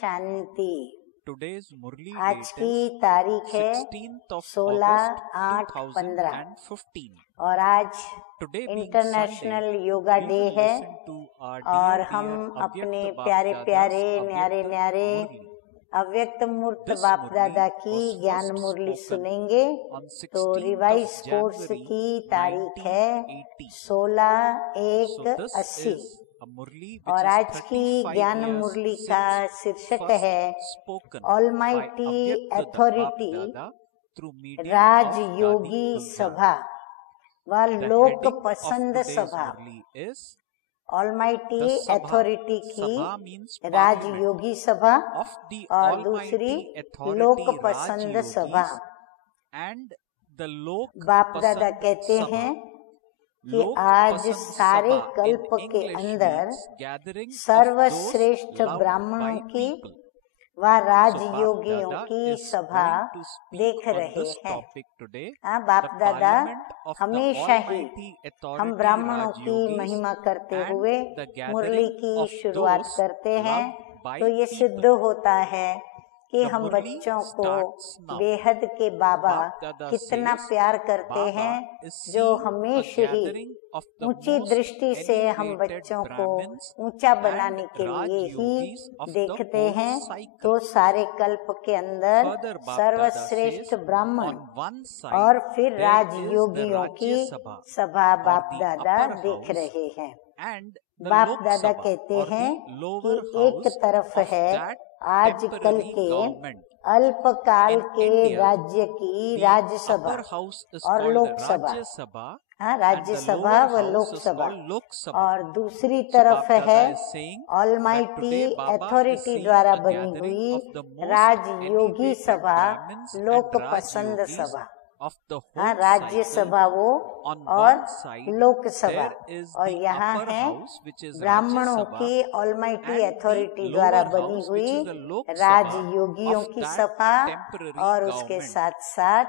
शांति। Today's Murli आज date की is तारीख है 16th of 16/8/15 August 2015. और आज Today being international Sunday, yoga we day will है listen to our और dear, हम dear अपने Avyakta प्यारे Bap प्यारे Dada's न्यारे Avyakta न्यारे Murli. अव्यक्त मूर्त This बाप Murli दादा की was ज्ञान first मुरली spoken सुनेंगे। on तो 16th revise of course January की तारीख है 1980. 16/1/80 So this is a Murli which और is आज की 35 ज्ञान years मुरली का since शीर्षक first है spoken almighty by Avyakta authority Bap Dada through medium of Rajyogi Dadi Gulzar. सभा व The लोक heading of पसंद today's सभा। Murli is almighty the Sabha. Authority की Sabha means parliament राजयोगी सभा of the और दूसरी Almighty Authority लोक पसंद सभा। Rajyogis and the Lok बाप दादा Pasand कहते Sabha. हैं कि Lok आज Pasand सारे Sabha कल्प in के English अंदर means gathering of सर्वश्रेष्ठ those loved ब्राह्मणों by की people. व So Bap राजयोगियों Dada की is सभा going to speak देख on रहे this हैं। topic today. हाँ, The बाप दादा parliament of the हमेशा ही Almighty हम Authority ब्राह्मणों की Rajyogis महिमा करते and हुए the मुरली gathering की of शुरुआत those करते हैं। loved by तो ये सिद्ध people. होता है कि The हम Murli बच्चों को starts now. बेहद के बाबा Bap Dada कितना says प्यार करते Baba हैं, is जो seeing a हमेशा ही gathering of the ऊंची most दृष्टि से हम elevated बच्चों को Brahmins ऊंचा and बनाने के लिए ही Rajyogis of the देखते whole हैं। cycle. तो सारे कल्प के अंदर Further, Bap Dada सर्वश्रेष्ठ says, ब्राह्मण on one और side फिर there is the राजयोगियों की Rajya Sabha सभा or बाप the दादा upper देख house रहे हैं। and the बाप Lok दादा Sabha कहते or हैं the कि lower एक house तरफ of है that आजकल temporary के government. अल्पकाल In के India, राज्य की The Rajya Sabha upper house is और called लोकसभा। Rajya Sabha हाँ, and the राज्यसभा lower व house is Lok Sabha. called Lok Sabha. और दूसरी So तरफ Bap Dada है is saying that almighty today Baba is authority seeing द्वारा a बनी gathering हुई of the most Rajyogi elevated सभा Brahmins लोक and पसंद Rajyogis सभा। of the हाँ, whole राज्य cycle. सभा वो On और one side Lok Sabha, there is और the यहाँ upper है house which is Rajya ब्राह्मणों Sabha की ऑलमाइटी and the अथॉरिटी द्वारा lower बनी house which हुई is the Lok Sabha राजयोगियों of की that सभा temporary और उसके government. साथ साथ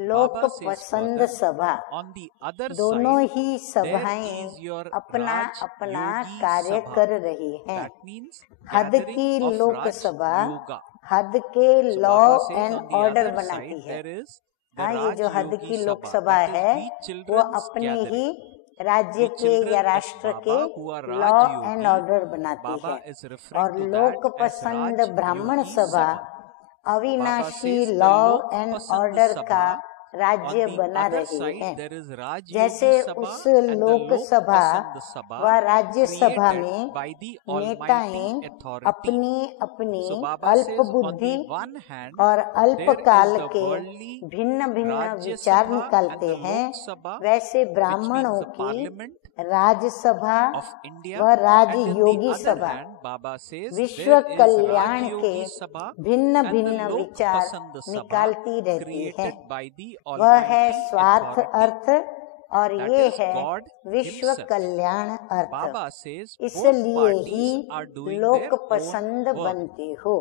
लोक Baba says पसंद further, सभा। on the other दोनों side ही there सभाएं is your अपना Raj अपना Yogi कार्य Sabha. कर रही हैं। That means हद gathering की of लोक Raj सभा Yoga. हद के So law Baba says and on the order other बनाती side है। there is the हाँ, ये Raj जो हद Yogi की Sabha. लोकसभा That is है we वो children's अपने ही gathering. राज्य We के children या of राष्ट्र के Baba who are law Raj and Yogi. Order बनाती Baba है। is referring और to लोक that as पसंद Raj ब्राह्मण Yogi सभा Sabha. Baba अविनाशी says the law Lok and Pasand order का Sabha. On राज्य the बना other रही side है। there is Raj जैसे Yogi Sabha उस and the लोक Lok सभा Pasand व Sabha राज्यसभा created में by the Almighty नेताएं Authority. अपनी अपनी So Baba अल्प says on बुद्धि the one hand और अल्प there is काल the के worldly भिन्न भिन्न Rajya विचार Sabha and निकालते the हैं, Lok Sabha, वैसे which ब्राह्मणों means the की parliament राजसभा of India, व and in Rajyogi the other सभा hand Baba says विश्व there is कल्याण Raj के Yogi Sabha भिन्न and the भिन्न Lok विचार Pasand Sabha निकालती रहती है। created by the वह है Almighty स्वार्थ Authority. अर्थ और That ये is है God विश्व himself. कल्याण अर्थ। Baba says both इसलिए parties ही are doing लोक their पसंद own work. बनते हो।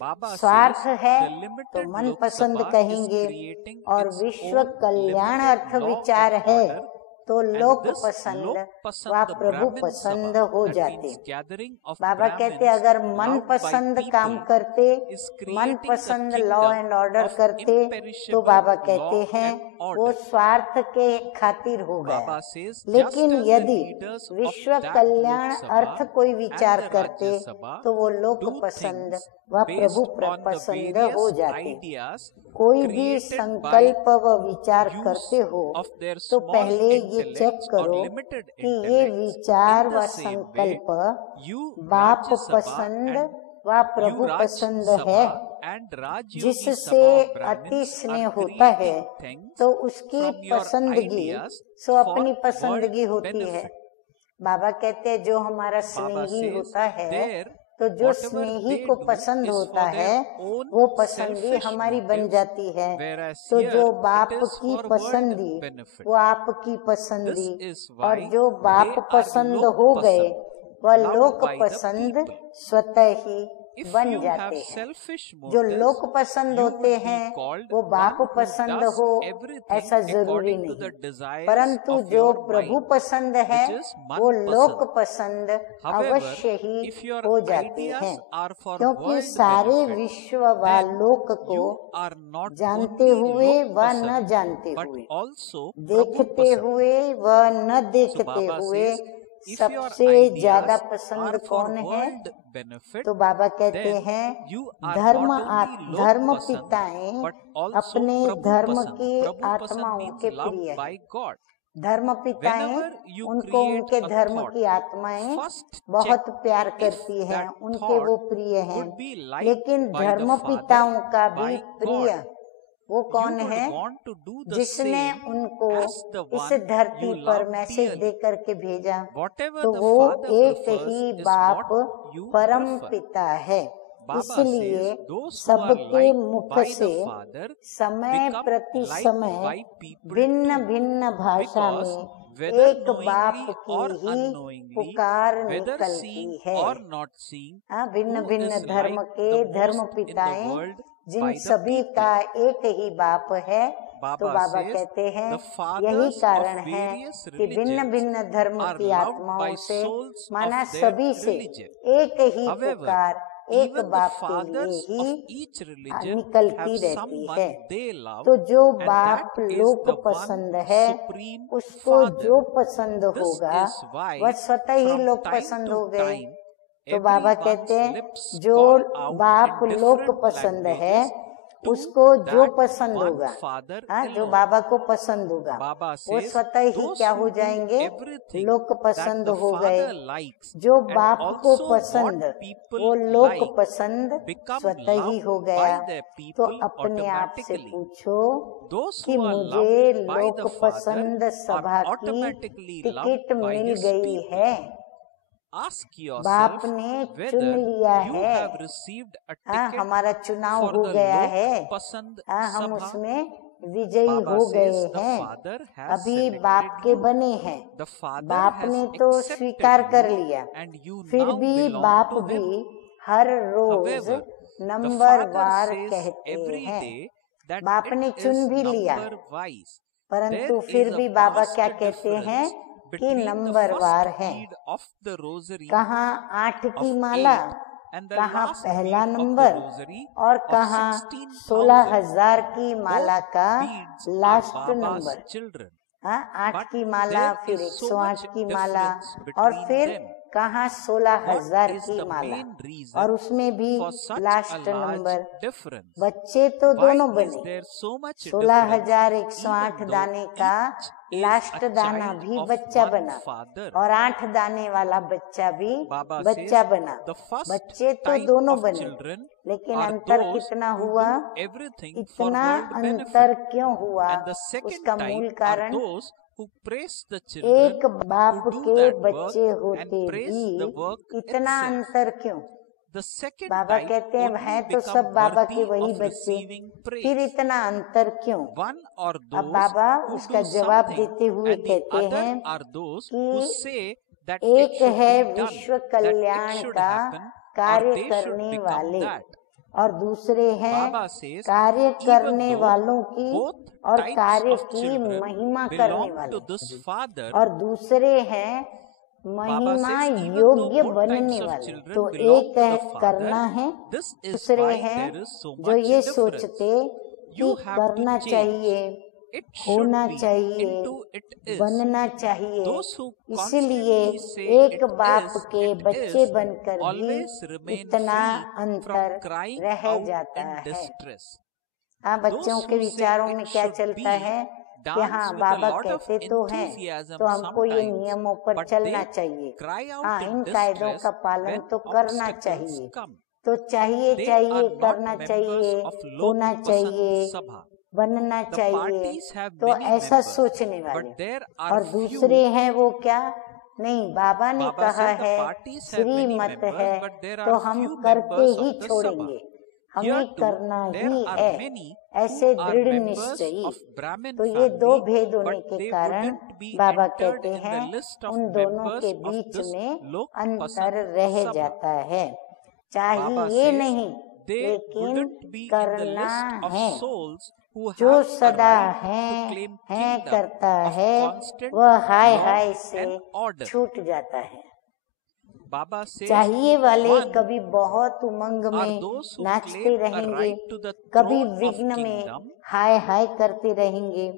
Baba स्वार्थ says है the तो limited मन Lok पसंद Sabha is कहेंगे creating और its विश्व own कल्याण limited अर्थ law विचार and है order, तो and लोक this पसंद Lok व Pasand प्रभु Brahmin पसंद Sabha, हो that जाते। means gathering of बाबा कहते Brahmins अगर मन loved by पसंद people काम करते, is मन creating the पसंद law kingdom and order of करते तो imperishable बाबा law कहते हैं and वो order. स्वार्थ के खातिर हो गया। Baba says just लेकिन as the यदि leaders of विश्व that Kalyan Lok earth Sabha कोई and विचार the करते Rajya Sabha तो वो लोक do पसंद things व based प्रभु on the पसंद various हो जाते। ideas कोई भी created by संकल्प व विचार use करते हो of their तो small पहले ये चेक intellects or करो limited कि ये intellects. विचार In व the same way, संकल्प you बाप Rajya Sabha पसंद and व प्रभु you Raj पसंद है। Sabha and Raj Yogi जिससे Sabha of अति Brahmins स्नेह are होता है creating things तो उसकी from your पसंदगी ideas so for अपनी world पसंदगी होती है। benefit. बाबा कहते हैं जो हमारा Baba स्नेही says होता है there तो जो whatever स्नेही they को do पसंद is होता for है their own वो पसंदी selfish हमारी बन motives, जाती है। whereas तो here जो it बाप is की for world पसंदी benefit. वो आपकी This पसंदी is और why जो बाप they are पसंद Lok हो गए Pasand, वह loved लोक by the पसंद people. स्वतः ही if बन you जाते have हैं। selfish जो motives, लोक पसंद you होते would be हैं called वो बाप one who पसंद does हो everything ऐसा जरूरी according to नहीं, the desires परंतु of जो your प्रभु mind, पसंद है which is वो मन लोक पसंद। पसंद However, अवश्य ही if your हो जाते ideas हैं, are for क्योंकि world सारे benefit, विश्व व then लोक को you are not जानते only हुए लोक व न पसंद, जानते but हुए, also प्रभु देखते पसंद। हुए व न So देखते Baba हुए says, if your सबसे ज्यादा ideas पसंद are for कौन है? world benefit, तो बाबा कहते then हैं you are धर्म not only लोक धर्म पसंद, पिताएं but also अपने प्रभु धर्म पसंद। की प्रभु पसंद आत्माओं means के loved प्रिय by है। God. धर्म पिताएं Whenever you उनको create उनके a धर्म thought, की आत्माएं first बहुत check प्यार if करती हैं, that उनके thought वो प्रिय हैं, would be liked लेकिन by the धर्म Father, पिताओं का भी by प्रिय God. वो You कौन would है? want to do the जिसने same उनको as the इस one धरती you पर love मैसेज दे dearly. करके भेजा, Whatever तो the वो Father एक prefers ही is बाप what you परम prefer. पिता है। Baba इसलिए says those who are सबके liked मुख by से the Father समय become प्रति liked समय by people भिन्न too, भिन्न भाषा because में whether एक बाप knowingly or की ही unknowingly, पुकार whether निकलती seeing है। or not seeing, भिन्न who भिन्न is धर्म liked के the धर्म most in the पिताएं world Jin by the सभी people. का एक ही बाप है। तो Baba बाबा says कहते हैं the यही fathers कारण of है various कि भिन्न religions भिन्न धर्म are की loved आत्माओं by से souls माना of their सभी से religion. एक ही However, पुकार एक even the बाप के fathers लिए of ही each religion निकलती have रहती someone है। they love, तो जो and बाप that is लोक the one पसंद है supreme उसको Father. जो पसंद This होगा is why वह स्वतः ही from लोक time पसंद to हो गए। time तो बाबा everyone's कहते हैं lips जो call out बाप in लोक different पसंद है languages to उसको जो that पसंद one होगा, Father जो alone. बाबा को पसंद होगा Baba वो says स्वतः ही those क्या who हो do जाएंगे? everything लोक that पसंद the हो गए। Father likes जो and बाप को also पसंद what people वो लोक like पसंद become स्वतः ही loved हो by गया। their तो people अपने आप से automatically. पूछो Those कि who are मुझे loved by लोक the Father पसंद are सभा की automatically ticket loved by mill His गई people. है। Ask बाप yourself ने whether चुन लिया you है। have received a ticket हमारा चुनाव for हो the गया Lok है। Pasand हम Sabha. उसमें विजयी Baba हो गए says the हैं। Father has अभी बाप selected के you. बने हैं। The Father बाप has ने तो accepted स्वीकार कर you लिया, and you फिर now भी belong बाप to भी Him. हर रोज However, the नंबर Father वार says कहते every हैं। day that बाप ने it चुन is भी लिया, number wise. परंतु There फिर is a भी बाबा vast क्या कहते हैं difference कि between the नंबर first वार है। bead of the rosary कहाँ 8 की of माला, 8 and the कहाँ last पहला bead of the number rosary और of कहाँ 16,000. 16,000 की माला Both का beads are last Baba's number. children. 8 But की माला, there फिर is so 108 much की माला difference और between फिर them. कहाँ 16,000 What is की the माला main reason और उसमें भी for such a last large number. difference? बच्चे तो Why दोनों is बने, there so much difference 16,108 even दाने though का each is लास्ट a दाना child भी of बच्चा one बना Father? और 8 दाने वाला बच्चा भी Baba बच्चा says बना। the first बच्चे तो type दोनों of बने, children लेकिन are अंतर those कितना who हुआ? do everything for इतना world अंतर benefit. क्यों हुआ? And the second उसका मूल type are कारण those who praise the children एक बाप who do के that work बच्चे and होते praise the भी work इतना itself. अंतर क्यों? The second बाबा type कहते हैं only हैं तो become सब बाबा के worthy वही of बच्चे, receiving फिर praise. इतना अंतर क्यों? One are अब those बाबा who उसका do जवाब something देते हुए and the कहते other हैं are those कि who say that it एक should है be done, विश्व that कल्याण it should का happen or कार्य they should करने become वाले that. और दूसरे हैं Baba says कार्य even करने though वालों की both और types कार्य of की children महिमा करने belong वाले, to this Father, और दूसरे हैं Baba महिमा says even योग्य though both बनने types of वाले। children तो belong एक to है the करना Father, है, this is दूसरे why हैं there is so जो much ये difference. सोचते कि You have करना to चाहिए, change. It should होना be चाहिए, into it is. बनना चाहिए। Those who इसलिए constantly say एक it बाप is, के it बच्चे is, बनकर भी always remain इतना free अंतर from crying रह out जाता in है। distress. बच्चों Those के who say विचारों it में क्या should चलता be है कि dance with a Baba lot of कहते तो हैं enthusiasm तो हमको ये sometimes, नियमों पर but चलना they चाहिए, cry out in in कायदों distress का पालन when तो करना obstacles चाहिए, come. तो चाहिए They चाहिए, are not करना members चाहिए, of Lok होना Pasand चाहिए, Sabha. बनना The चाहिए, parties have तो many ऐसा members, सोचने वाले। but there और are दूसरे few. हैं वो क्या नहीं, बाबा ने Baba कहा says the है parties have many Shrimad members, है but there तो are हम few करके members ही of the छोड़ेंगे, Sabha. हमें Here too, करना there ही are है, many ऐसे who are दृढ़ members निश्चयी। of Brahmin तो ये दो family, भेद होने but के they कारण wouldn't be बाबा entered कहते in हैं the list of उन दोनों members के of बीच this में Lok अंतर Pasand रह Sabha. जाता है। चाहिए नहीं, they लेकिन wouldn't be in the करना list of है। souls who जो have a सदा right to है claim है kingdom करता of है, constant वह हाय law हाय से and order. छूट जाता है। Baba says, चाहिए वाले one कभी बहुत उमंग are में those who नाचते claim a रहेंगे, right to the कभी throne of विघ्न में kingdom, हाय हाय करते रहेंगे,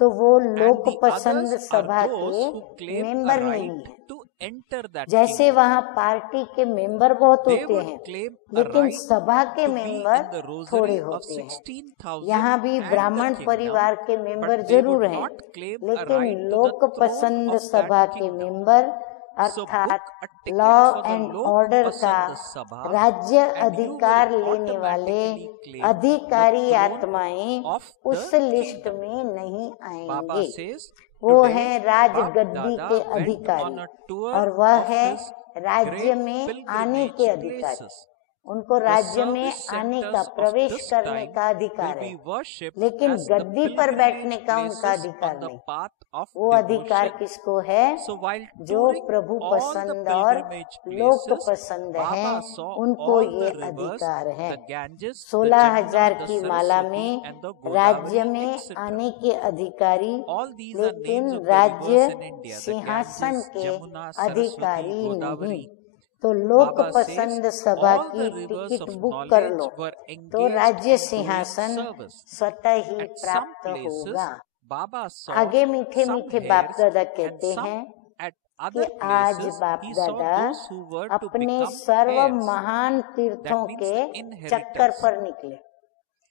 तो वो and लोक the पसंद others are सभा those के who claim a मेंबर नहीं right है। to enter that जैसे kingdom. वहाँ पार्टी के मेंबर बहुत They होते would हैं, claim a लेकिन right सभा के to be member in the थोड़े rosary of होते हैं। 16,000 यहाँ भी and the ब्राह्मण kingdom, परिवार के मेंबर but they जरूर would हैं, not claim a लेकिन right to the लोक throne पसंद of सभा that के kingdom. मेंबर So अर्थात book a ticket law for the and Lok order का Pasand Sabha राज्य and you will अधिकार लेने वाले automatically claim अधिकारी the throne आत्माएं of उस the लिस्ट kingdom. में नहीं Baba आएंगे। says, वो today है राज Bap गद्दी Dada के went on अधिकारी a tour और वह of है his राज्य great में आने pilgrimage के अधिकारी। places. उनको The राज्य में service आने का centers of प्रवेश this करने time का will अधिकार है, be worshipped लेकिन as the गद्दी पर बैठने pilgrimage का उनका places अधिकार on the नहीं। path of वो अधिकार devotion. किसको है? So while जो touring प्रभु all the पसंद और pilgrimage लोक places, पसंद है, Baba saw उनको all ये the rivers, अधिकार है। the Ganges, the 16,000 Jamuna, the की माला Saraswati में and the राज्य Godavari, में etc. आने के अधिकारी, All these are लेकिन names of the राज्य rivers in India, the सिंहासन Ganges, के Jamuna, Saraswati, अधिकारी नहीं। Godavari. तो लोक Baba पसंद says सभा all की the rivers ticket of book कर लो knowledge were तो engaged राज्य in doing सिंहासन service. स्वतः ही At some प्राप्त places, होगा। Baba saw आगे मीठे some मीठे बाप hares दादा and कहते some हैं at कि other आज places बाप he saw दादा those who were to अपने become सर्व heirs. महान तीर्थों That means के the चक्कर inheritors. पर निकले।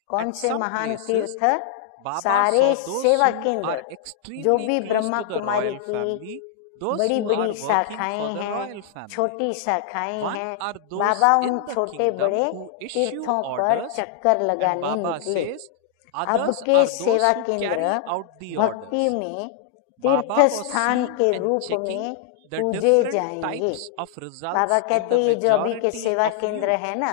कौन At से some महान places, तीर्थ? Baba सारे saw those सेवा who केंद्र are जो extremely भी close Brahma to the Kumari royal की family, those बड़ी who are बड़ी working शाखाएं for the हैं, royal family. छोटी शाखाएं One हैं, are those बाबा in उन the छोटे kingdom बड़े who issue तीर्थों पर orders, चक्कर and लगाने Baba निकले। says अब others के are सेवा those who केंद्र carry out the भक्ति orders. में Baba तीर्थ was स्थान seeing के and रूप checking में the पूजे different जाएंगे। types of results Baba in कहते the ये जो अभी के majority सेवा of केंद्र you. है ना,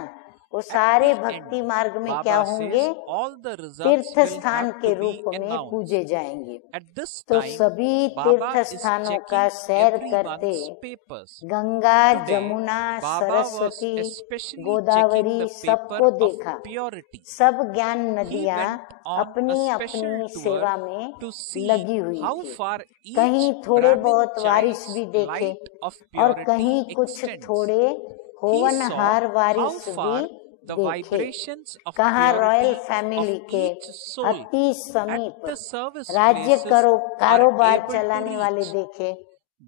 वो At सारे the भक्ति end, मार्ग में क्या Baba होंगे? says all the results तीर्थ will स्थान have के to रूप be में announced. पूजे जाएंगे। At this तो time, सभी Baba तीर्थ is स्थानों का checking सैर करते everyone's papers. Ganga, Today, Jamuna, Baba was Saraswati, especially checking Godavari the सबको paper of देखा। purity. सब ज्ञान He नदियाँ went on a अपनी special अपनी tour सेवा में to see लगी हुई how थी। far कहीं each थोड़े Brahmin बहुत वारिस child's भी देखे light of और purity कहीं कुछ extends. थोड़े He होवनहार saw how Waris far भी the देखे। vibrations of कहाँ रॉयल purity फैमिली of के each soul अति at समीप the service राज्य places are कारोबार able to चलाने वाले reach. देखे।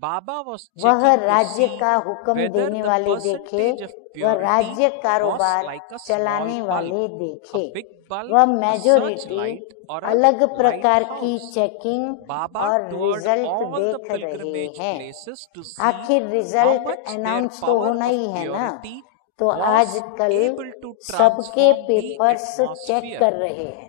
Baba was वह checking to राज्य see का हुक्म whether देने the वाले देखे, percentage of वह purity राज्य was कारोबार like a चलाने small वाले bulb, देखे। a big bulb, वह a majority searchlight or a अलग प्रकार की lighthouse. चेकिंग Baba और toured रिजल्ट all the देख रहे pilgrimage हैं। places to see आखिर how result much their announce तो power होना of ही है ना, purity तो was आजकल able to सबके transform the papers check atmosphere. कर रहे हैं।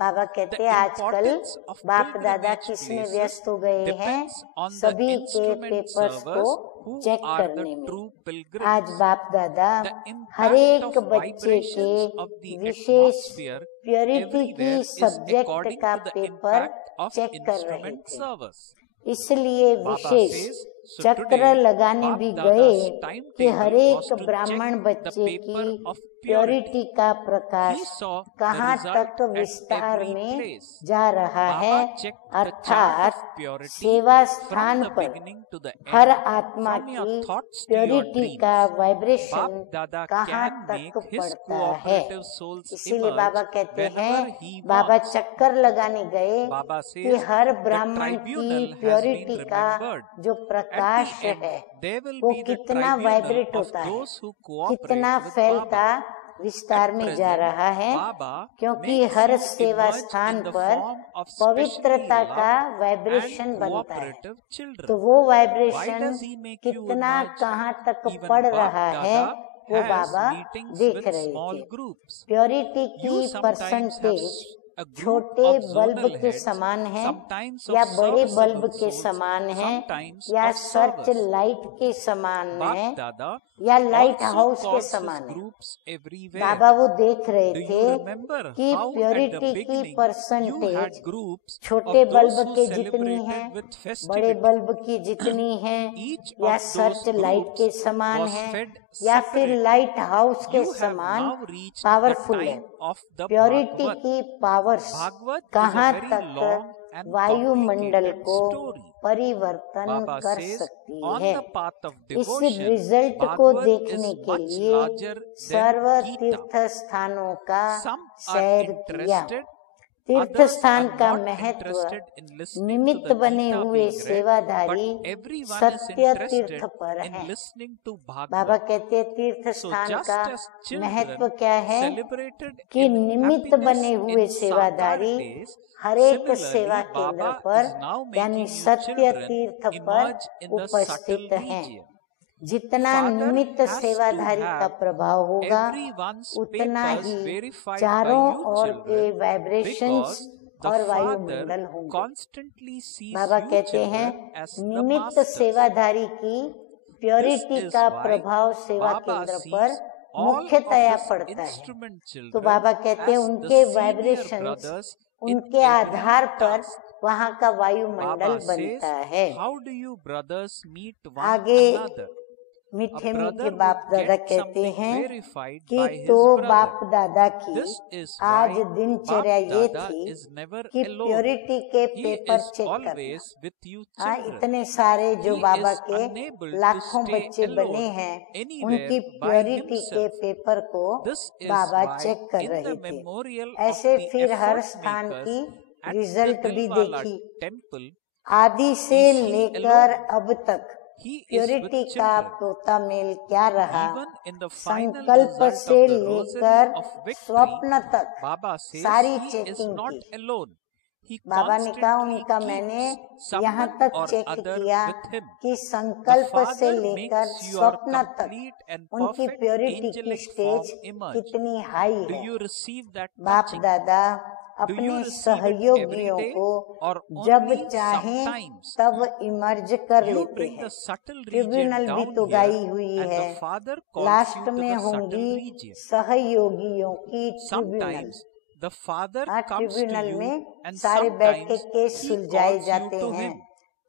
बाबा कहते The हैं आजकल importance of बाप दादा pilgrimage किसमें places व्यस्त हो गए हैं? depends on the सभी के instrument पेपर्स को servers who चेक are करने the में। true आज pilgrims. बाप दादा The हर impact एक of बच्चे के vibrations of the विशेष atmosphere प्योरिटी की everywhere is सब्जेक्ट according का to the paper impact of check कर रहे instrument थे। servers. इसलिए Baba विशेष says, so चक्र today, लगाने Bap भी Dada's गए कि timetable हर was एक to ब्राह्मण check the बच्चे paper की of purity. प्योरिटी का He प्रकाश saw the कहाँ result तक at विस्तार every में place. जा रहा है, Baba checked the chart अर्थात of purity सेवा from स्थान the पर beginning to the her end, आत्मा from your की thoughts to your purity dreams. का वाइब्रेशन Bap Dada कहाँ can तक make his पड़ता है। cooperative souls इसीलिए बाबा emerge कहते whenever हैं, he बाबा wants. चक्कर लगाने गए Baba कि says हर the ब्राह्मण tribunal की has प्योरिटी been का remembered. जो At प्रकाश the end, है there will वो be the कितना tribunal वाइब्रेट of होता है, those who cooperate कितना with फैलता Baba. विस्तार At में जा present, रहा है, Baba क्योंकि makes हर you सेवा emerge स्थान in the पर form of specially पवित्रता का loved वाइब्रेशन and बनता है। cooperative children. तो वो Why vibration does he make you कितना emerge? कहाँ तक Even पड़ Bap रहा है Dada वो has बाबा meetings देख with रहे small थे। groups. प्योरिटी You की sometimes have percentage a group छोटे of बल्ब zonal के heads, समान है sometimes या of बड़े बल्ब serviceable के souls, समान है sometimes या of सर्च servers. लाइट के समान है। Bap Dada या लाइट also हाउस के causes समान है। groups everywhere. बाबा वो देख रहे Do you थे remember कि how at the प्योरिटी की beginning you had percentage groups छोटे of बल्ब those who के जितनी है, celebrated with बड़े festivity? बल्ब की जितनी है, Each या of सर्च those लाइट के groups समान was है, fed या फिर separately. लाइट हाउस के You have समान now reached the पावरफुल है। time of the purity Bhagavad. की पावर्स Bhagavad is a कहाँ very तक long and वायुमंडल complicated को story. परिवर्तन Baba कर says, सकती on है। the path of इस devotion, रिजल्ट को Bhagavad देखने is के much लिए larger सर्व than Gita. तीर्थ स्थानों का Some are सैर किया। interested, तीर्थ others स्थान are का not महत्व interested in listening to निमित्त the बने Gita हुए being read, सेवाधारी but everyone is सत्य तीर्थ interested पर in है। listening to Baba Bhagavad. कहते हैं तीर्थ So स्थान just का as महत्व children क्या है celebrated कि in निमित्त happiness बने हुए in Sakar सेवाधारी days, हर एक similarly सेवा केंद्र Baba पर is now यानी making you सत्य children तीर्थ पर emerge in the subtle उपस्थित हैं। region. जितना Father निमित्त has to सेवाधारी का have प्रभाव होगा, everyone's उतना papers ही verified by चारों you ओर के children, वाइब्रेशंस because the और Father वायुमंडल होंगे। constantly sees बाबा you कहते हैं children as the निमित्त masters. सेवाधारी की This प्योरिटी is का why प्रभाव सेवा Baba केंद्र sees पर all मुख्यतया of his पड़ता है। instrument तो children बाबा कहते हैं as the उनके senior वाइब्रेशंस brothers in उनके every आधार पर task. वहाँ का वायुमंडल Baba says, बनता है। how do you brothers meet one आगे another? A मीठे brother मीठे बाप would दादा get कहते something हैं verified कि by तो his बाप brother. दादा की This is आज why दिनचर्या Bap ये Dada थी is never कि alone. प्योरिटी के He पेपर is चेक करना। always with you हाँ, children. इतने सारे जो He बाबा is के unable to लाखों stay बच्चे बने alone हैं, anywhere उनकी by प्योरिटी के himself. पेपर को This is Baba why check कर in the रहे थे। memorial ऐसे of the फिर हर effort स्थान makers की at the रिजल्ट भी Dilwala देखी। temple, आदि से is he लेकर alone? अब तक He is प्योरिटी with का children. पोता मेल क्या रहा, Even in the final संकल्प result से of the rosary लेकर of victory, स्वप्न तक Baba says सारी he is चेकिंग not की। alone. He बाबा ने कहा constantly उनका मैंने keeps यहाँ someone तक or चेक other किया with him. कि The संकल्प से Father लेकर makes your स्वप्न तक complete and उनकी perfect प्योरिटी की angelic स्टेज form emerge. कितनी हाई Do है। you receive that बाप touching? दादा Do you अपने receive it every सहयोगियों day को or जब only चाहें sometimes? तब इमर्ज कर You लेते bring हैं। the subtle ट्रिब्यूनल region भी down तो here गाई हुई and है, the Father calls last you to में the subtle होंगी region. सहयोगियों की ट्रिब्यूनल। Sometimes the Father हाँ, comes to ट्रिब्यूनल you में and सारे बैठ के sometimes केस He सुलझाए calls you जाते to हैं। Him.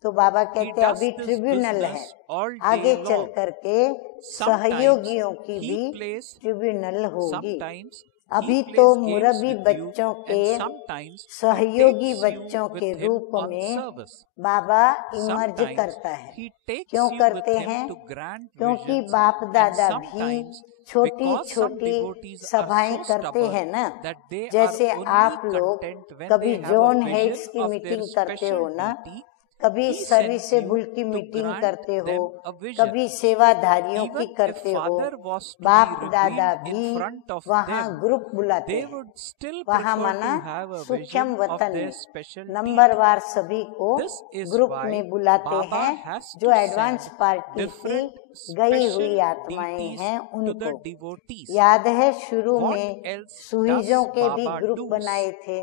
तो बाबा He कहते does अभी this ट्रिब्यूनल है, business all आगे day चल long. करके Sometimes सहयोगियों की He भी plays, ट्रिब्यूनल होगी। sometimes अभी He तो plays games मुरब्बी with you बच्चों के and sometimes He सहयोगी takes you बच्चों with के Him रूप on में service. बाबा इमर्ज Sometimes करता है। He takes क्यों you करते with हैं? Him to grant क्योंकि visions बाप and दादा भी sometimes छोटी because some छोटी devotees are सभाएं so करते stubborn हैं ना, that they जैसे are only आप लोग content when कभी they have John a heads vision की of their मीटिंग करते हो special ना, deity. कभी He service sent bull you की to मीटिंग grant करते हो, them a vision. कभी सेवाधारियों की Even if करते हो। Father was to बाप be दादा revealed भी in front of वहाँ them, ग्रुप बुलाते they हैं। would still वहाँ prefer माना to have a सूक्ष्म vision of वतन their में special नंबरवार deity. सभी को This is ग्रुप why में बुलाते Baba हैं, has जो to एडवांस send पार्टी की different गई हुई special आत्माएं deities हैं to the उनको। devotees. याद है शुरू What में else सुहीजों does के भी Baba ग्रुप do? बनाए थे।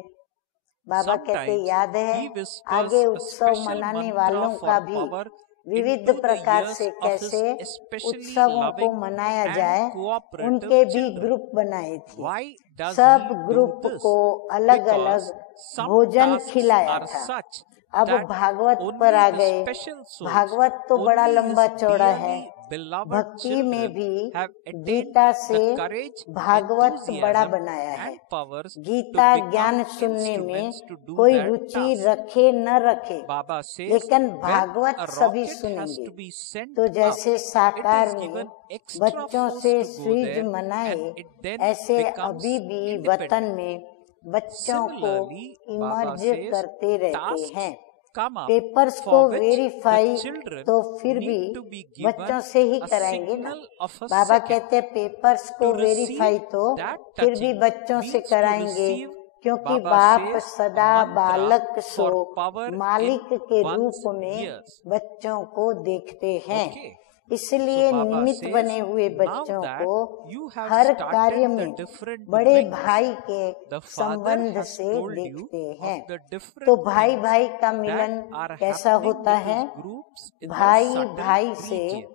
बाबा कहते Sometimes याद है, he whispers आगे a उत्सव special मनाने mantra वालों for का भी power विविध into the प्रकार ears से of his कैसे especially उत्सवों को loving मनाया and जाए, cooperative उनके भी children. ग्रुप बनाए थे। Why does सब he do ग्रुप this? को अलग अलग Because some भोजन tasks खिलाया are था। such अब that भागवत only पर आ the गए। special souls, भागवत तो बड़ा only लंबा his चौड़ा है। dearly beloved भक्ति में children भी have attained गीता से the courage, भागवत बड़ा enthusiasm बनाया है। and powers to गीता ज्ञान become सुनने में instruments to do कोई that रुचि task. रखे न रखे, Baba says, लेकिन when भागवत a सभी rocket has सुनेंगे। to be sent तो up, जैसे it साकार is में given extra बच्चों force से to go स्वीज there मनाए, and it then ऐसे becomes अभी भी independent. वतन में बच्चों को Similarly, Baba इमर्ज says करते रहते tasks हैं। come up पेपर्स को for which verify the children तो फिर भी need to be given बच्चों से ही a कराएंगे ना। signal of a Baba second. कहते हैं पेपर्स को To receive वेरीफाई तो that फिर भी touching बच्चों से means to कराएंगे, receive, क्योंकि Baba बाप says, सदा a mantra बालक सो for power मालिक in के one's रूप में ears. बच्चों को देखते हैं। Okay. इसलिए So Baba निमित्त says, बने हुए now बच्चों that को you have हर started कार्य the में different बड़े wings, भाई के the Father संबंध has से told you देखते of हैं। the तो different भाई things भाई का that मिलन are कैसा happening होता with है? his groups in the भाई subtle भाई से region.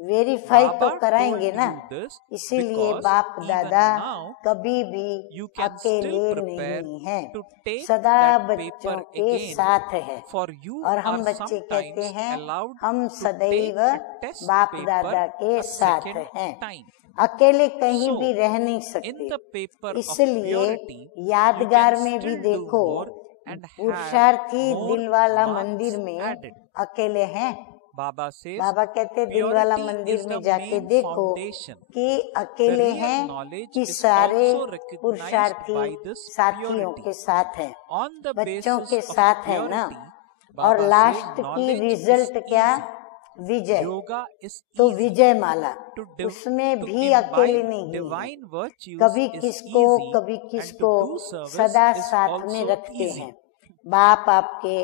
वेरीफाई तो Baba कराएंगे told ना, you this इसीलिए because बाप even दादा now कभी भी you can still अकेले prepare नहीं हैं, to take सदा that बच्चों paper के again. साथ है। For you और are हम बच्चे कहते sometimes हैं allowed हम to सदैव take a test बाप paper दादा के a साथ second हैं, time. अकेले कहीं So, भी रह नहीं In सकते। the paper of इसलिए purity, you यादगार can में भी still do देखो, more and have पुरुषार्थी more दिलवाला marks मंदिर में added. अकेले हैं। Baba says, बाबा कहते दिलवाला purity मंदिर is में the जाके main देखो foundation. कि The अकेले real हैं knowledge कि is सारे also recognized पुरुषार्थी by this साथियों purity. के साथ हैं, On the बच्चों basis के of साथ है ना। purity, और Baba says लास्ट की knowledge रिजल्ट is क्या? easy. विजय। Yoga is तो easy. विजय माला To उसमें to भी अकेले imbibe नहीं है, divine virtues कभी is किसको easy कभी and किसको to do service सदा is साथ में also रखते easy. हैं। बाप आपके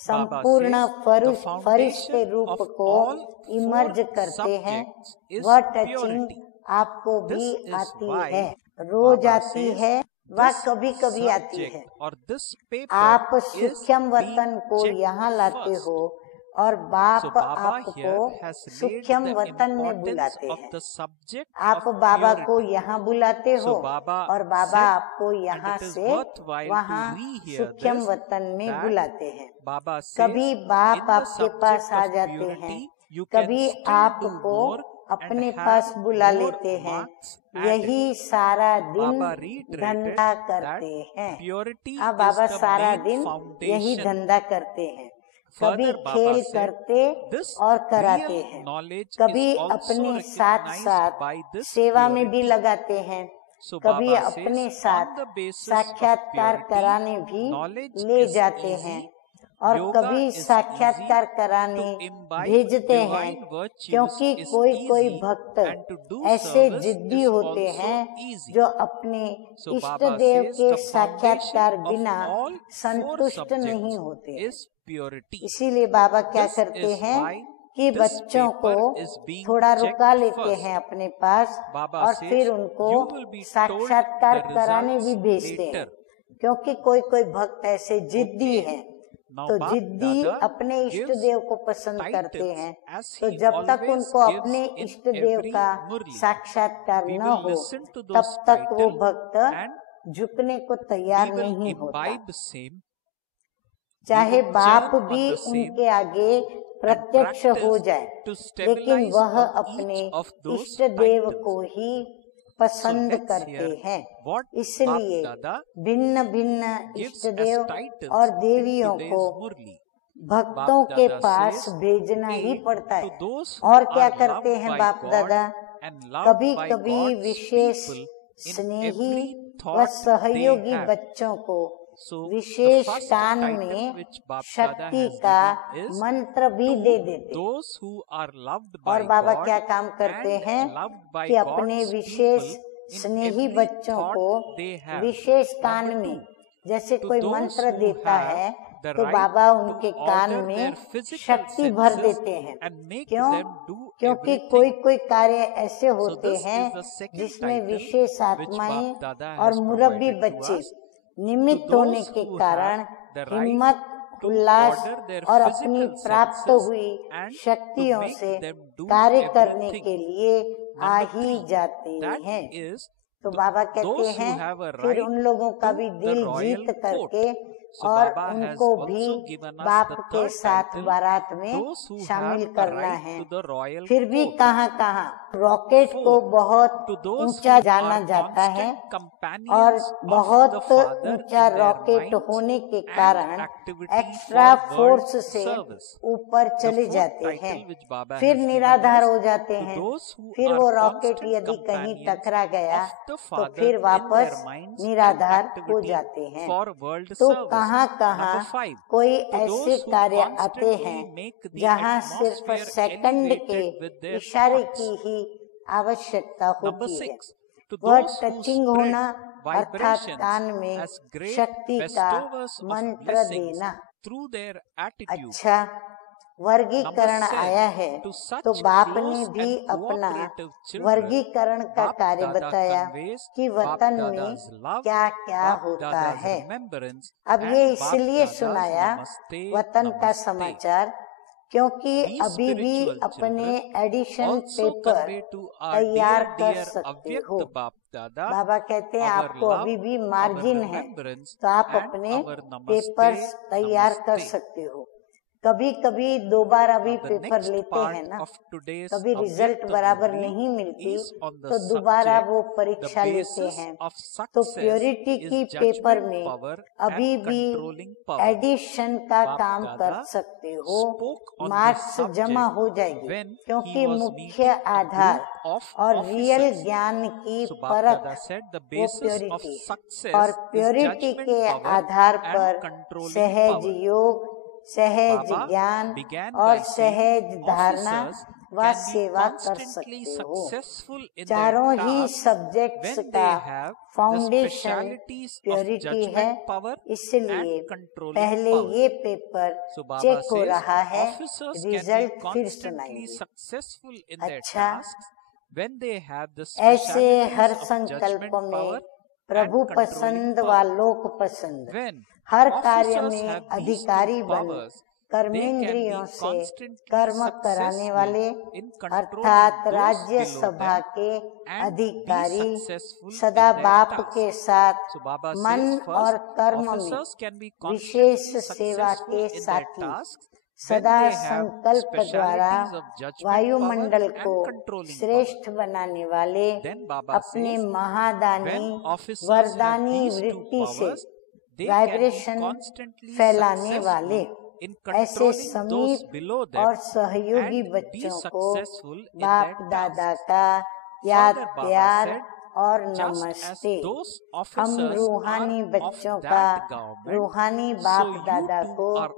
संपूर्ण the फरिश्ते foundation रूप of को all इमर्ज four करते हैं। subjects is वह टचिंग purity. आपको भी This is आती why है, रोज Baba आती says है, वह this कभी कभी आती subject है। or this paper आप is सूक्ष्म being वतन को checked यहाँ लाते first. हो और बाप So Baba आपको here has laid सूक्ष्म the वतन में importance बुलाते of हैं। the subject आप of बाबा को purity. यहाँ बुलाते हो So Baba और बाबा said, आपको यहाँ and it is से worthwhile to वहाँ rehear सूक्ष्म this, वतन में that बुलाते हैं। Baba says, कभी in बाप the आपके पास subject आ of जाते हैं, purity, you can कभी still do आपको more अपने and पास have बुला more लेते हैं। marks added. यही सारा दिन Baba reiterated धंधा that करते हैं। purity हाँ, is बाबा the सारा main दिन यही foundation. धंधा करते हैं। कभी Further, Baba खेल said, करते this और कराते real हैं, knowledge कभी is also अपने साथ recognized साथ by this सेवा में भी purity. लगाते हैं, So कभी Baba अपने says, साथ on the basis of साक्षात्कार purity, कराने भी knowledge ले is जाते easy, हैं और yoga कभी is साक्षात्कार easy, कराने to imbibe भेजते हैं, divine virtues क्योंकि is कोई कोई easy, भक्त and to do ऐसे service जिद्दी is होते also हैं easy. जो अपने So इष्ट Baba देव says के the साक्षात्कार foundation of बिना all four संतुष्ट नहीं subjects होते। is purity. इसीलिए बाबा क्या This करते is हैं why कि this बच्चों को paper is being थोड़ा checked रुका लेते first. हैं अपने पास Baba और says, फिर उनको you will be told साक्षात्कार the कराने results भी भेजते हैं, later. क्योंकि कोई कोई भक्त ऐसे जिद्दी Okay. हैं। Now तो Bap जिद्दी Dada अपने इष्ट gives देव को पसंद करते titles हैं, as तो he जब तक always उनको gives अपने in इष्ट देव every का murli. साक्षात्कार We न will हो listen to तब those तक वो titles भक्त and झुकने को तैयार we will नहीं होता। imbibe same. चाहे We will बाप churn on भी the same उनके आगे and प्रत्यक्ष हो practice जाए, to लेकिन stabilize वह on अपने each of those इष्ट देव titles. को ही So पसंद let's करते hear हैं। what Bap इसलिए Dada भिन्न भिन्न gives इष्ट as देव titles और in देवियों today's को murli. भक्तों Bap के Dada पास says, भेजना ही okay, पड़ता to है। those who और क्या are करते loved हैं by बाप God दादा? and loved कभी by कभी God's wishes people in Snehi every व thought they सहयोगी have. बच्चों को So the wishes first can't title में which Bap Dada शक्ति has का given is मंत्र भी दे to देते। those who are loved और by बाबा God क्या काम करते and हैं loved by कि अपने God's wishes people in Snehi every बच्चों thought को they have. Wishes can't Number में two, जैसे to कोई those मंत्र who देता have है the तो right बाबा to उनके कान order में their physical शक्ति भर senses देते हैं। and make क्यों? them do क्योंकि everything. कोई कोई कार्य ऐसे So होते this हैं is the second जिसमें title विशेष which आत्माएं Bap Dada और has मुरब्बी provided to बच्चे us. निमित्त To होने those के who कारण have the right हिम्मत to उल्लास order their और अपनी physical प्राप्त senses हुई and to शक्तियों make से them do कार्य करने everything. के लिए आ Number ही three, जाते that हैं। is तो बाबा कहते those who हैं have a फिर right उन लोगों का to भी the दिल royal जीत court. करके So और Baba has उनको भी also given us बाप the के third साथ title, बारात में those who शामिल have a करना right है। to the royal फिर भी court. कहाँ कहाँ रॉकेट को Fourth, बहुत to those ऊंचा who जाना are जाता है constant और companions of बहुत the Father ऊंचा in their रॉकेट minds होने के and कारण activity extra for force world से service. ऊपर The चले fourth जाते title हैं, which Baba फिर has given निराधार is हो जाते to हैं। those who फिर are वो रॉकेट constant यदि कहीं companions टकरा गया of the तो Father फिर in वापस their minds and निराधार हो activity जाते हैं। for world तो service. कहाँ कहाँ Number 5, कोई to ऐसे those who कार्य आते constantly हैं make the जहाँ सिर्फ atmosphere सेकंड के elevated with their इशारे thoughts. की ही आवश्यकता Number होती है। 6, to वह those who टचिंग spread होना अर्थात कान vibrations में as great शक्ति का bestowers of मंत्र blessings देना। through their attitude. अच्छा, वर्गीकरण Number 7, आया है to such तो बाप ने close भी and अपना cooperative children, वर्गीकरण का Bap कार्य Dada बताया conveys कि Bap वतन में Dada's love, क्या क्या Bap होता Dada's है। remembrance, अब and ये Bap इसलिए Dada's सुनाया Namaste, वतन का Namaste. समाचार क्योंकि These अभी भी spiritual अपने children edition also paper convey to our तैयार dear, कर dear सकते हो। Avyakt Bap Dada बाबा कहते हैं our आपको love, अभी भी our मार्जिन है, remembrance तो आप and अपने our पेपर्स namaste, तैयार कर namaste. सकते हो। कभी कभी दो बार अभी The पेपर next लेते part हैं ना, of today's कभी रिजल्ट Avyakta बराबर Murli नहीं मिलती is on the तो दोबारा subject वो the परीक्षा लेते basis हैं। of तो success प्योरिटी is की पेपर judgment में power अभी and भी controlling power. एडिशन का बाप काम कर दादा सकते हो, spoke on this marks subject जमा हो जाएगी, when क्योंकि he was मुख्य meeting a Aadhaar group of और रियल officers. ज्ञान की So Bap परख Dada said the वो basis of प्योरिटी है, success और is प्योरिटी judgment के power आधार and पर controlling सहज power. योग, सहज Baba ज्ञान began और by saying सहज धारणा officers व can be सेवा कर constantly सकते हो। successful in their चारों ही tasks सब्जेक्ट्स when का they have the foundation specialities of purity है, judgment power इसलिए and controlling पहले power. ये पेपर So Baba चेक हो says रहा है, officers can be रिजल्ट फिर constantly सुनाएंगे। successful in their अच्छा, tasks when they have the ऐसे हर specialities of संकल्प judgment में power प्रभु and controlling पसंद व power. लोक पसंद When हर कार्य officers में have these two अधिकारी बन powers, कर्मेंद्रियों they से can be constantly कर्म कराने successful वाले in controlling अर्थात those राज्य below सभा them के and be अधिकारी successful सदा in their बाप task. के साथ So Baba मन says और first, कर्म में officers can be wishes constantly सेवा successful के in their साथी tasks when सदा they have संकल्प द्वारा specialities of judgment power वायुमंडल and को controlling power. श्रेष्ठ बनाने वाले Then Baba अपने says, Mahadani when officers have वरदानी these two वृत्ति से powers, they can be vibration constantly फैलाने वाले successful in ऐसे controlling those समीप below और them सहयोगी and be बच्चों को successful in बाप their दादा tasks. का याद Further, Baba प्यार said, और just as नमस्ते। those हम officers रूहानी are of बच्चों का that government, रूहानी so बाप you दादा too को are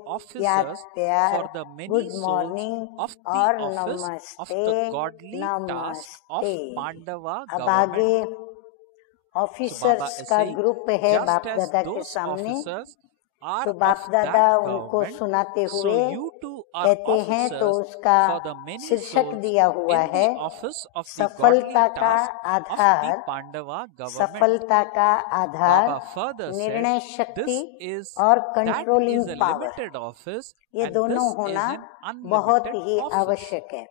याद officers प्यार, for the many good souls morning of the और office of नमस्ते the godly task of नमस्ते। Pandava अब आगे government. So Baba officers is का saying, ग्रुप है just बाप as दादा के those सामने, officers are तो बाप of दादा that उनको government, सुनाते so हुए you too are कहते हैं, तो officers उसका for the many शीर्षक souls दिया हुआ in है the office of the godly सफलता का task of the Aadhaar, Pandava government. सफलता का आधार Baba further said, निर्णय this शक्ति is और that controlling is a power, limited office ये and दोनों this is होना an बहुत unlimited ही office. आवश्यक है।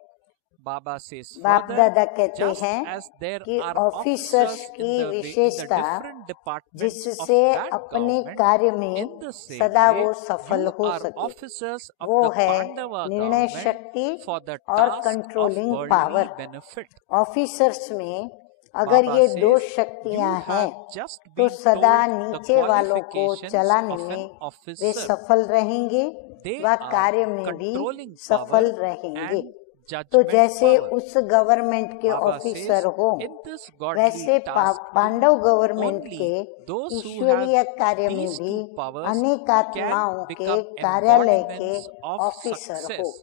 Baba says बाप further, दादा कहते just हैं as there कि are ऑफिसर्स officers की in the विशेषता different departments of जिससे that अपने government, कार्य में in the same सदा way, वो सफल you हो are सके, officers of वो the है Pandava निर्णय government शक्ति for the और task of controlling worldly power. benefit. Officers में अगर Baba ये says, दो you शक्तियां have हैं just तो been सदा told the नीचे वालों को qualifications चलाने of में an वे officer. सफल रहेंगे They व are कार्य में भी controlling सफल power रहेंगे। and तो judgment जैसे power. उस गवर्नमेंट के Baba ऑफिसर says, हो, in this godly वैसे task, पांडव गवर्नमेंट only के those who ईश्वरीय have कार्य में these भी two powers अनेक can आत्माओं के become कार्यालय के embodiments of ऑफिसर हो। success.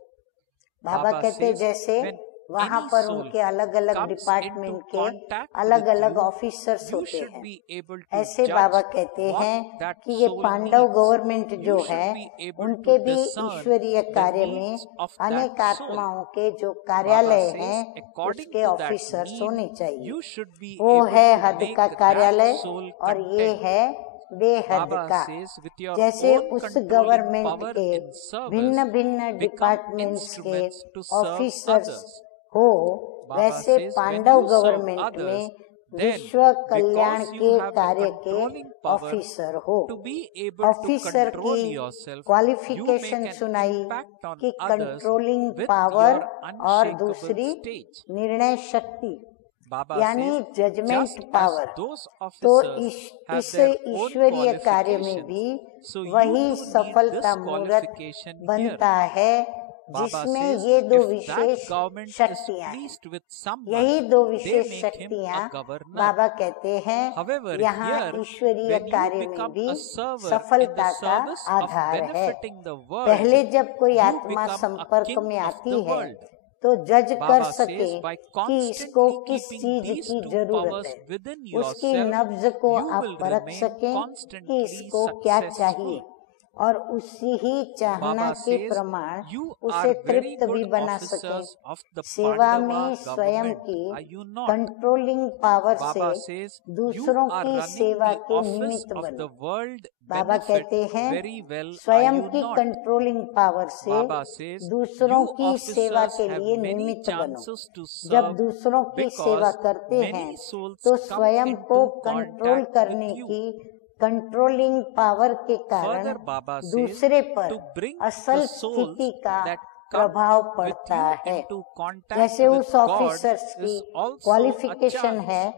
बाबा Baba कहते says, जैसे when वहाँ any पर soul उनके अलग अलग comes डिपार्टमेंट into के contact अलग with अलग you, ऑफिसर्स you होते should हैं। be able to ऐसे judge बाबा कहते what हैं that कि ये soul पांडव needs. गवर्नमेंट जो You should है be able उनके to भी discern ईश्वरीय the कार्य में needs of अनेक that soul. आत्माओं के जो Baba कार्यालय says, हैं according उसके to that ऑफिसर्स होने need, चाहिए। you should be वो able है to हद make का that कार्यालय soul और ये content. है बेहद Baba का। says, with your जैसे own उस controlling गवर्नमेंट power के in service, भिन्न भिन्न become डिपार्टमेंट्स के instruments to serve officers others. हो, Baba वैसे says, when Pandav you serve government others, में then विश्व कल्याण because के you have the कार्य के controlling power ऑफिसर हो। to be able to officer control की yourself, you make qualification an सुनाई impact on कि others controlling with power your और unshakable दूसरी stage. निर्णय शक्ति Baba यानी says, judgement just as power. those तो officers have इस their own ईश्वरीय कार्य में भी qualifications, so you वही too need सफलता this मूर्त qualification here. बनता है Baba जिसमें says, ये दो if that wishes government is शक्तियां हैं। pleased with someone, यही दो they विशेष make him शक्तियां a governor. बाबा कहते हैं However, यहाँ here, ईश्वरीय when you कार्य में become भी a server in the सफलता का service of आधार है। benefiting the world, पहले जब कोई you आत्मा become a संपर्क king में of आती the है world. तो जज कर Baba सके says, by कि इसको constantly किस keeping चीज these की two जरूरत powers है, within उसकी yourself, नब्ज को you आप will परख remain सकें कि constantly इसको क्या चाहिए। successful. और उसी ही चाहना Baba के says, प्रमाण you उसे are very तृप्त भी good बना सके। officers of the सेवा Pandava में स्वयं government. की Are you not? Controlling power Baba से says, you दूसरों are की running सेवा the के office निमित्त of the बनो। world बाबा benefit कहते हैं very well. Are स्वयं you की not? कंट्रोलिंग पावर से Baba says, दूसरों you की सेवा officers के have लिए many निमित्त बनो। chances to जब serve दूसरों की सेवा because करते हैं many souls तो come स्वयं को into कंट्रोल contact करने with you. की कंट्रोलिंग पावर के कारण Further, Baba says, दूसरे पर to bring असल the souls स्थिति का that come प्रभाव with पड़ता you है। into contact जैसे with उस God ऑफिसर्स की is also a qualification chance. है,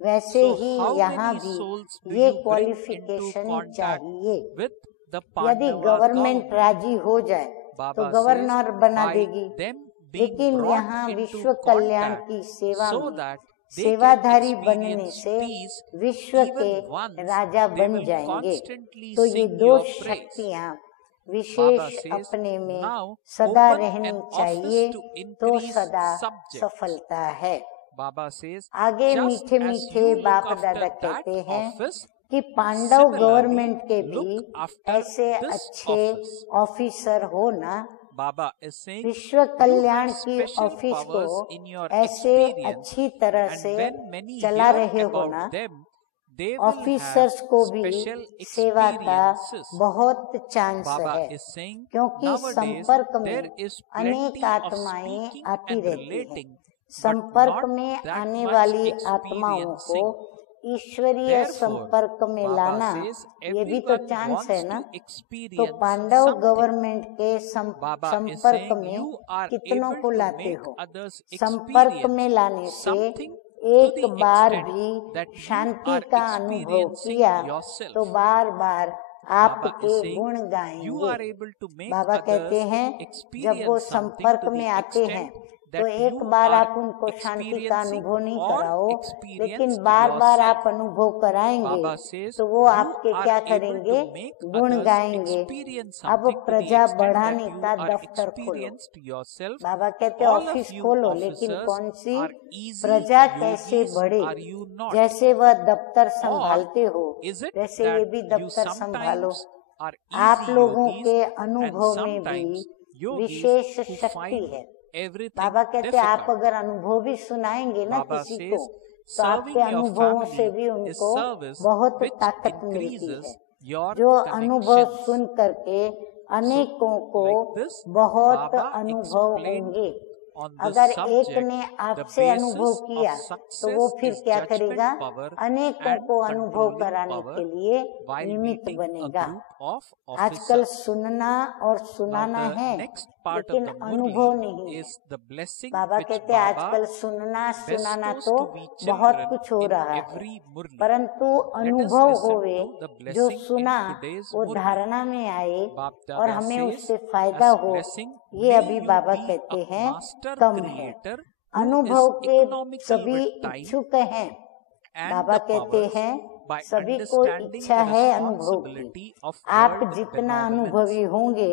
वैसे So ही how यहाँ many भी souls do ये you bring into qualification contact चाहिए। with the यदि Pandava गवर्नमेंट government? राजी हो जाए तो Baba गवर्नर says, बना by देगी, them being लेकिन brought यहाँ into विश्व कल्याण contact की सेवा so में that they can सेवाधारी बनने experience से peace विश्व के even once, राजा they बन will जाएंगे। constantly तो ये sing दो your praise. शक्तियाँ Baba विशेष says, अपने में now सदा open रहनी an चाहिए office to तो increase सदा subjects. सफलता है। Baba says, आगे just मीठे as मीठे you look बाप after दादा that कहते हैं office, कि पांडव similarly गवर्नमेंट के भी look after ऐसे this अच्छे office. ऑफिसर हो ना। Baba is saying, विश्व you कल्याण have की special ऑफिस powers को in your ऐसे experience, अच्छी तरह and से when many चला hear रहे हो ना, about them, they will have officers को भी special सेवा का experiences. बहुत चांस Baba है, is saying, क्योंकि nowadays संपर्क there में is अनेक plenty of आत्माएं speaking आती and रहती हैं। relating, but संपर्क not में that आने much वाली आत्माओं को experiencing. ईश्वरीय Therefore, संपर्क में Baba लाना, says ये भी तो everyone चांस wants है ना। to तो experience पांडव something. गवर्नमेंट के Baba is संपर्क saying में you are कितनों able को to लाते make हो। others संपर्क experience में लाने से something to एक the बार extent भी that you शांति are का अनुभव experiencing किया yourself. तो बार बार Baba आपके is saying गुण you गाएंगे। are able to make बाबा कहते others हैं जब वो experience something संपर्क to में the आते extent हैं तो that एक you बार are आप उनको शांति का experiencing अनुभव नहीं or कराओ, लेकिन experienced बार बार आप yourself. अनुभव कराएंगे Baba says तो वो you आपके are क्या able करेंगे, to make गुण others गाएंगे। experience अब something to the प्रजा extent that बढ़ाने you का are दफ्तर खोलो। experienced yourself. बाबा कहते All of ऑफिस you खोलो, लेकिन officers कौन सी are easy प्रजा कैसे yogis, बढ़े। are you not? जैसे वह दफ्तर Or संभालते हो is it वैसे ये that भी you दफ्तर संभालो। sometimes are आप easy लोगों yogis के and अनुभव में भी sometimes yogis विशेष who शक्ति find है। everything बाबा कहते आप difficult? अगर अनुभव भी सुनाएंगे ना Baba किसी says को तो serving आपके your अनुभवों से family भी is उनको service बहुत which ताकत मिलती increases है। your जो अनुभव connections. सुन करके अनेकों को Like this, बहुत Baba अनुभव explained होंगे। on this अगर एक subject, ने the आपसे अनुभव basis किया of तो वो success फिर is क्या judgment करेगा, power अनेकों and को अनुभव controlling कराने power के लिए while निमित्त meeting a बनेगा। group of आजकल officers. सुनना और Now सुनाना the है, next part of लेकिन the अनुभव Murli नहीं है। is the blessing Baba which कहते Baba आजकल सुनना सुनाना bestows तो to we बहुत children कुछ हो in रहा है, every Murli. परंतु Let us अनुभव listen होवे to the जो blessing सुना in today's वो Murli. धारणा में आए Bab और Dada हमें says, उससे फायदा as हो, blessing, ये may अभी you बाबा be कहते a हैं master कम है। creator who अनुभव is के economical सभी with time इच्छुक हैं। and बाबा the कहते powers हैं by सभी को understanding इच्छा the है अनुभव की। responsibility of आप world जितना benevolence. अनुभवी होंगे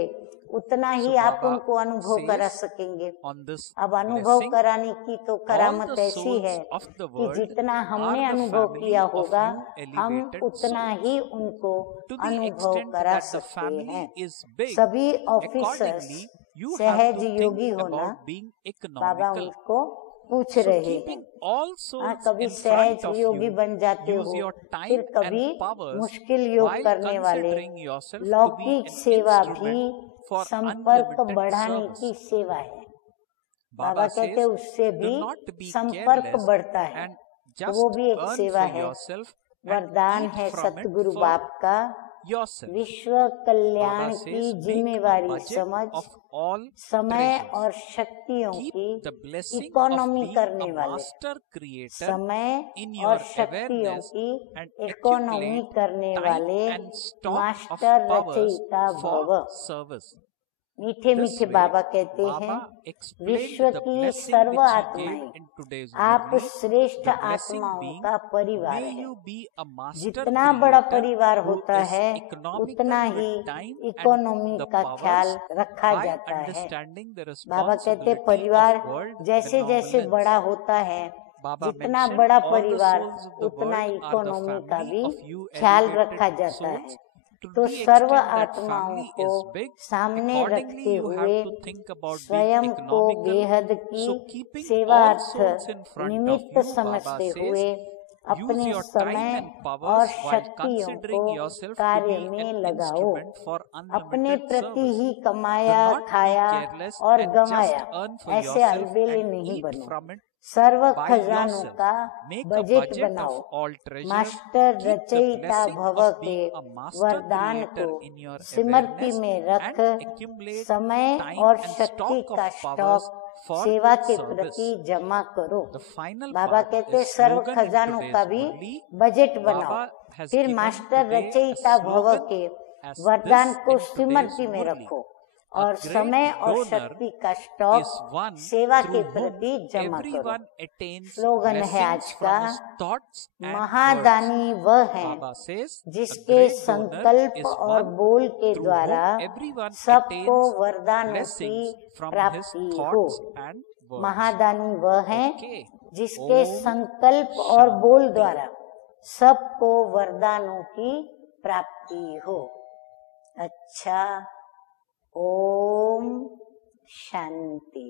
उतना ही So आप Baba उनको अनुभव करा says सकेंगे। on this अब अनुभव blessing, कराने की तो all करामत the ऐसी souls है of the कि world जितना हमने are the अनुभव family किया of होगा you हम elevated उतना souls. ही उनको To the अनुभव extent करा that the सकते family हैं। is big, सभी ऑफिसर्स accordingly you have सहज to योगी think होना, about being बाबा economical. उनको पूछ So रहे हैं। keeping all हाँ, souls कभी in front सहज of योगी you, बन जाते use हो, your फिर time कभी and powers मुश्किल योग while करने वाले considering yourself to be लौकिक an सेवा भी instrument for संपर्क unlimited बढ़ाने service. की सेवा है। बाबा Baba कहते says, उससे do भी not be संपर्क careless बढ़ता है, and तो just वो भी एक earn सेवा for है। yourself and वरदान eat है from it सतगुरु for बाप का, yourself. विश्व कल्याण Baba की says, make a जिम्मेवारी budget समझ, of all समय treasures. और शक्तियों Keep की the blessing of economy being करने a वाले, master creator समय in और your शक्तियों awareness की and इकोनॉमी accumulate करने time वाले and stock of master powers रचयिता for भव। service. मीठे This मीठे way, बाबा कहते हैं Baba explained विश्व the की blessing सर्व which he आत्माएं gave in today's आप Murli. श्रेष्ठ The blessing आत्माओं being, का परिवार may है। you be a master जितना बड़ा creator परिवार who होता is है economical उतना with he time and economy the का ख्याल powers रखा by जाता है। understanding the बाबा कहते responsibility परिवार of world जैसे जैसे benevolence. बड़ा होता है Baba जितना mentioned बड़ा all the परिवार souls of the उतना world are the इकोनॉमी का family भी of you ख्याल elevated रखा जाता souls है। to तो the सर्व extent that आत्माओं family को is big, सामने accordingly रखते you हुए have to think about being स्वयं को economical. बेहद की So keeping all सेवार्थ souls in front of निमित्त you, Baba समझते हुए says, use अपने your समय time and और powers while शक्तियों को considering yourself to कार्य be में an लगाओ। instrument for अपने unlimited प्रति service. ही Do कमाया, not be खाया careless और and just गंवाया, earn for ऐसे yourself अलबेले and नहीं eat बनो। from it serve by खजानों yourself. का Make a बजट budget बनाओ। of all treasures. Master Keep the रचयिता blessing भव of के being a master वरदान creator को in your स्मृति awareness में रख and accumulate समय time और and शक्ति stock का of powers स्टॉक for सेवा के service. प्रति जमा करो। The final बाबा part कहते is सर्व slogan in खजानों का today's भी Murli. बजट बनाओ। Baba has फिर given मास्टर today a रचयिता भव slogan के as वरदान this को in today's स्मृति में Murli. रखो A और great समय और donor शक्ति का is स्टॉक one सेवा के through प्रति whom जमा करो। everyone attains स्लोगन है blessings आज का, from his thoughts and words. महादानी वह है Baba says, a जिसके great donor संकल्प is और one बोल के through द्वारा whom everyone सबको attains वरदानों की blessings from his प्राप्ति हो। thoughts and words. महादानी वह है Okay. जिसके ओम संकल्प और बोल शांति। द्वारा सबको वरदानों की प्राप्ति हो। अच्छा, ओम शांति।